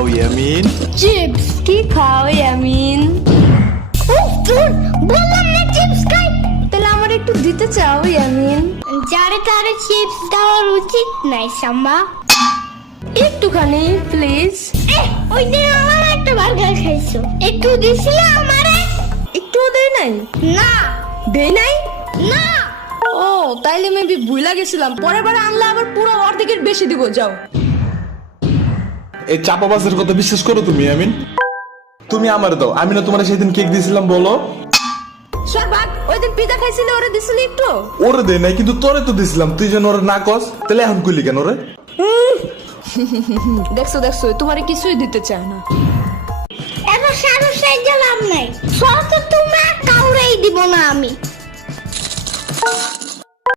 খাও ইয়ামিন? চিপস। কি খাও ইয়ামিন? উফ দূর, বললাম না চিপস খাই। তাহলে আমার একটু দিতে চাও ইয়ামিন? যারে তারে চিপস দেওয়ার উচিত নাই সাম্বা। একটুখানি প্লিজ। ওই দিন আমার একটা বার্গার খাইছো, একটু দিছিলে আমারে? একটুও দেয় নাই? না। দেয় নাই? না। ও তাইলে মেবি ভুলা গেছিলাম, পরের বার আনলে আবার পুরো অর্ধেকের বেশি দিব। যাও। এই চাপাবাজের কথা বিশ্বাস করো তুমি ইয়ামিন? তুমি আমার দাও, আমি না তোমার সেদিন কেক দিয়েছিলাম বলো? সরবাত, ওই দিন পিজা খাইছিলে ওরে দিছিলি একটু? ওরে দেয় নাই, কিন্তু তোরে তো দিছিলাম, তুই যেন ওরে না কস, তাহলে এখন কইলি কেন ওরে? দেখছো দেখছো, তোমারে কিছুই দিতে চায় না। এবার সারস সাইজে লাভ নাই, সব তো তোমরা কাউরেই দিব না আমি।